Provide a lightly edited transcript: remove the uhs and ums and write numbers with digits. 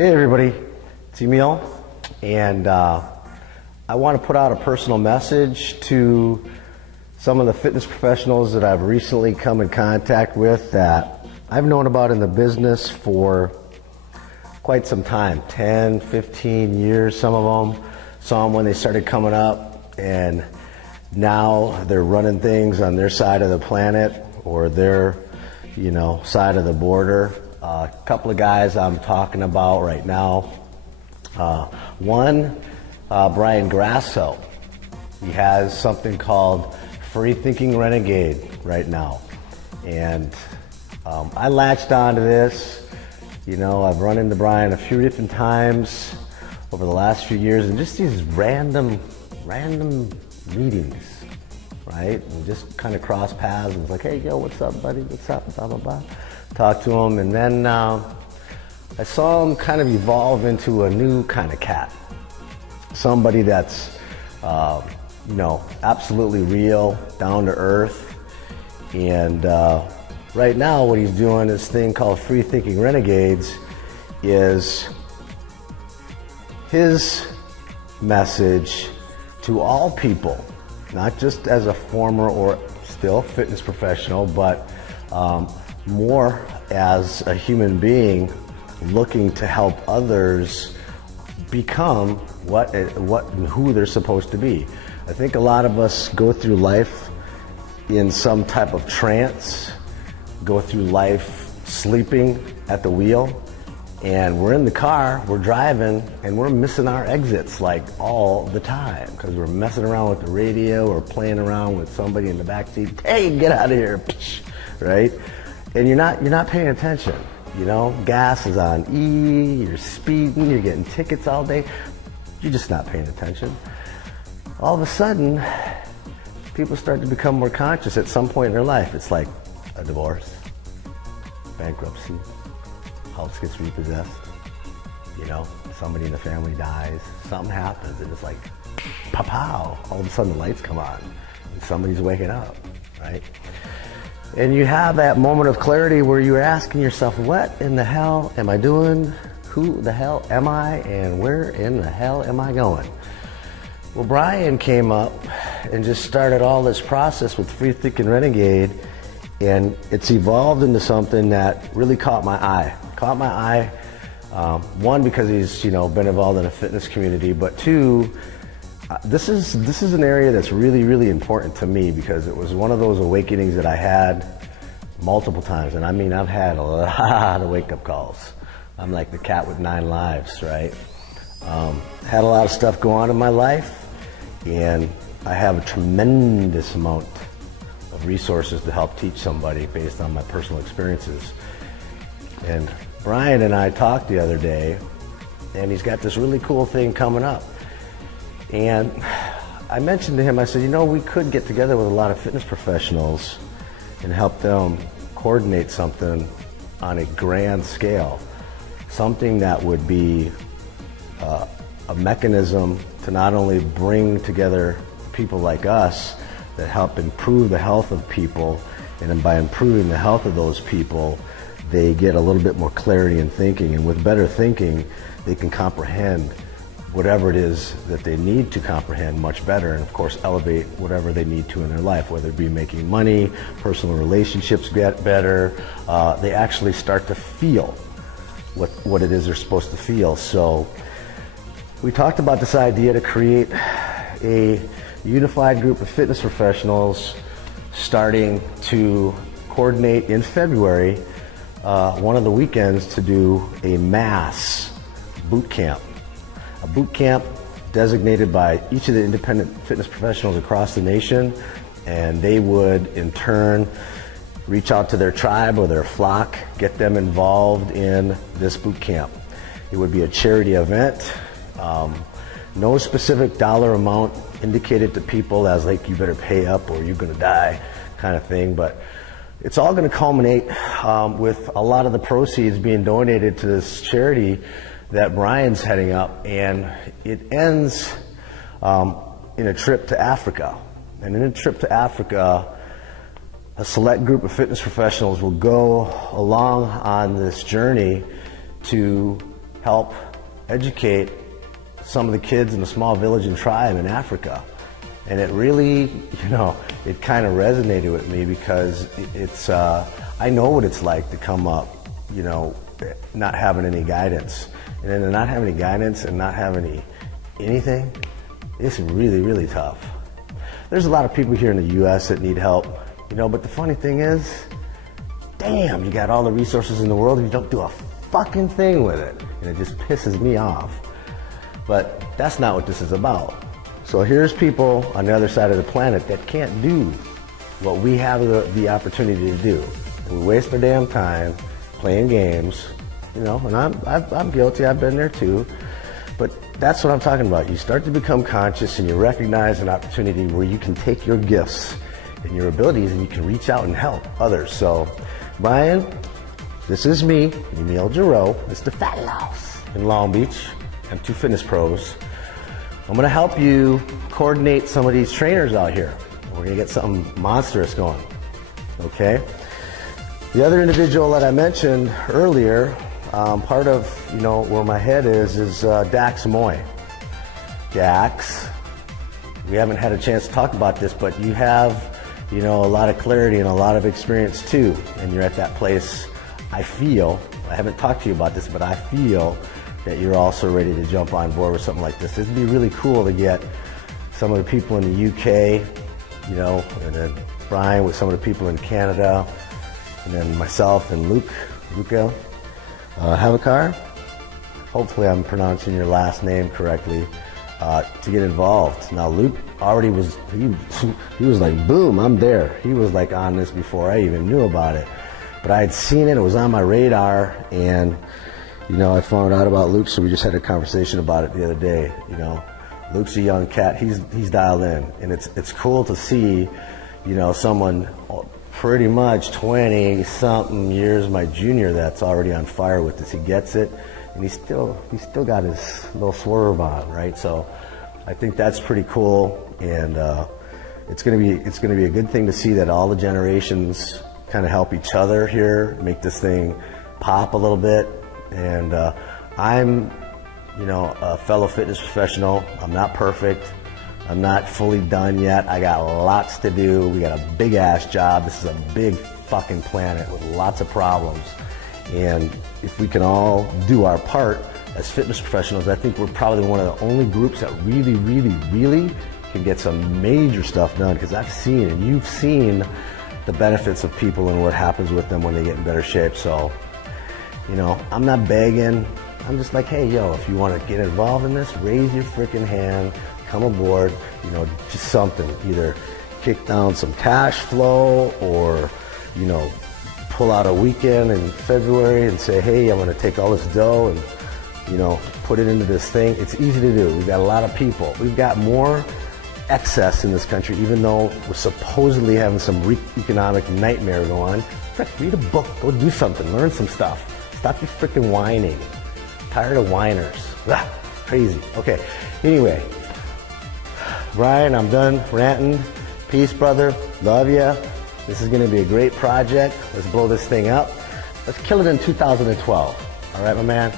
Hey everybody, it's Emile, and I want to put out a personal message to some of the fitness professionals that I've recently come in contact with that I've known about in the business for quite some time, 10, 15 years, some of them. Saw them when they started coming up, and now they're running things on their side of the planet or their, side of the border. A couple of guys I'm talking about right now. One, Brian Grasso. He has something called Free Thinking Renegade right now. And I latched onto this. I've run into Brian a few different times over the last few years, and just these random meetings, right? And just kind of cross paths and it's like, hey, yo, what's up, buddy? What's up? Blah, blah, blah. Talk to him, and then I saw him kind of evolve into a new kind of cat. Somebody that's, absolutely real, down to earth. And right now what he's doing, this thing called Free Thinking Renegades, is his message to all people, not just as a former or still fitness professional, but more as a human being looking to help others become what and who they're supposed to be. I think a lot of us go through life in some type of trance, go through life sleeping at the wheel, and we're in the car, we're driving, and we're missing our exits like all the time because we're messing around with the radio or playing around with somebody in the back seat. Hey, get out of here, right? And you're not paying attention. Gas is on E, you're speeding, you're getting tickets all day. You're just not paying attention. All of a sudden, people start to become more conscious at some point in their life. It's like a divorce, bankruptcy, house gets repossessed, somebody in the family dies, something happens, and it's like, pow, all of a sudden the lights come on, and somebody's waking up, right? And you have that moment of clarity where you're asking yourself, what in the hell am I doing? Who the hell am I? And where in the hell am I going? Well, Brian came up and just started all this process with Free Thinking Renegade, and it's evolved into something that really caught my eye. One, because he's been involved in a fitness community, but two, this is an area that's really, really important to me because it was one of those awakenings that I had multiple times. And I mean, I've had a lot of wake-up calls. I'm like the cat with 9 lives, right? Had a lot of stuff go on in my life, and I have a tremendous amount of resources to help teach somebody based on my personal experiences. And Brian and I talked the other day, and he's got this really cool thing coming up. And I mentioned to him, I said, we could get together with a lot of fitness professionals and help them coordinate something on a grand scale. Something that would be a mechanism to not only bring together people like us that help improve the health of people, and then by improving the health of those people, they get a little bit more clarity in thinking. And with better thinking, they can comprehend whatever it is that they need to comprehend much better, and of course elevate whatever they need to in their life, whether it be making money, personal relationships get better, they actually start to feel what it is they're supposed to feel. So we talked about this idea to create a unified group of fitness professionals starting to coordinate in February, one of the weekends, to do a mass boot camp. A boot camp designated by each of the independent fitness professionals across the nation, and they would in turn reach out to their tribe or their flock, get them involved in this boot camp. It would be a charity event. No specific dollar amount indicated to people as like you better pay up or you're gonna die kind of thing, but it's all gonna culminate with a lot of the proceeds being donated to this charity that Brian's heading up, and it ends in a trip to Africa. And in a trip to Africa, a select group of fitness professionals will go along on this journey to help educate some of the kids in a small village and tribe in Africa. And it really, it kind of resonated with me because I know what it's like to come up, not having any guidance. And then to not have any guidance and not have anything, it's really, really tough. There's a lot of people here in the U.S. that need help, but the funny thing is, damn, you got all the resources in the world and you don't do a fucking thing with it. And it just pisses me off. But that's not what this is about. So here's people on the other side of the planet that can't do what we have the opportunity to do. And we waste our damn time playing games, and I'm guilty, I've been there too. But that's what I'm talking about. You start to become conscious and you recognize an opportunity where you can take your gifts and your abilities and you can reach out and help others. So, Brian, this is me, Emile Jarreau. It's the Fat Loss in Long Beach. I'm 2 fitness pros. I'm gonna help you coordinate some of these trainers out here. We're gonna get something monstrous going, okay? The other individual that I mentioned earlier, part of, where my head is Dax Moy. Dax, we haven't had a chance to talk about this, but you have, a lot of clarity and a lot of experience too. And you're at that place, I haven't talked to you about this, but I feel that you're also ready to jump on board with something like this. It'd be really cool to get some of the people in the UK, and then Brian with some of the people in Canada, and then myself and Luca Havakar. Hopefully I'm pronouncing your last name correctly, to get involved. Now Luke already was, he was like, boom, I'm there. He was like on this before I even knew about it. But I had seen it was on my radar, and I found out about Luke, so we just had a conversation about it the other day. Luke's a young cat. He's dialed in, and it's cool to see, someone pretty much 20-something years my junior that's already on fire with this. He gets it, and he's still got his little swerve on, right? So I think that's pretty cool, and it's gonna be a good thing to see that all the generations kind of help each other here, make this thing pop a little bit. And I'm, a fellow fitness professional. I'm not perfect. I'm not fully done yet. I got lots to do. We got a big ass job. This is a big fucking planet with lots of problems. And if we can all do our part as fitness professionals, I think we're probably one of the only groups that really, really, really can get some major stuff done, because I've seen, and you've seen, the benefits of people and what happens with them when they get in better shape. So, I'm not begging. I'm just like, hey, if you want to get involved in this, raise your freaking hand, come aboard, just something. Either kick down some cash flow or, pull out a weekend in February and say, hey, I'm going to take all this dough and, put it into this thing. It's easy to do. We've got a lot of people. We've got more excess in this country, even though we're supposedly having some economic nightmare go on. Frick, read a book, go do something, learn some stuff. Stop your freaking whining. Tired of whiners. Crazy. Okay, anyway, Brian, I'm done ranting. Peace, brother. Love ya. This is gonna be a great project. Let's blow this thing up. Let's kill it in 2012. All right, my man?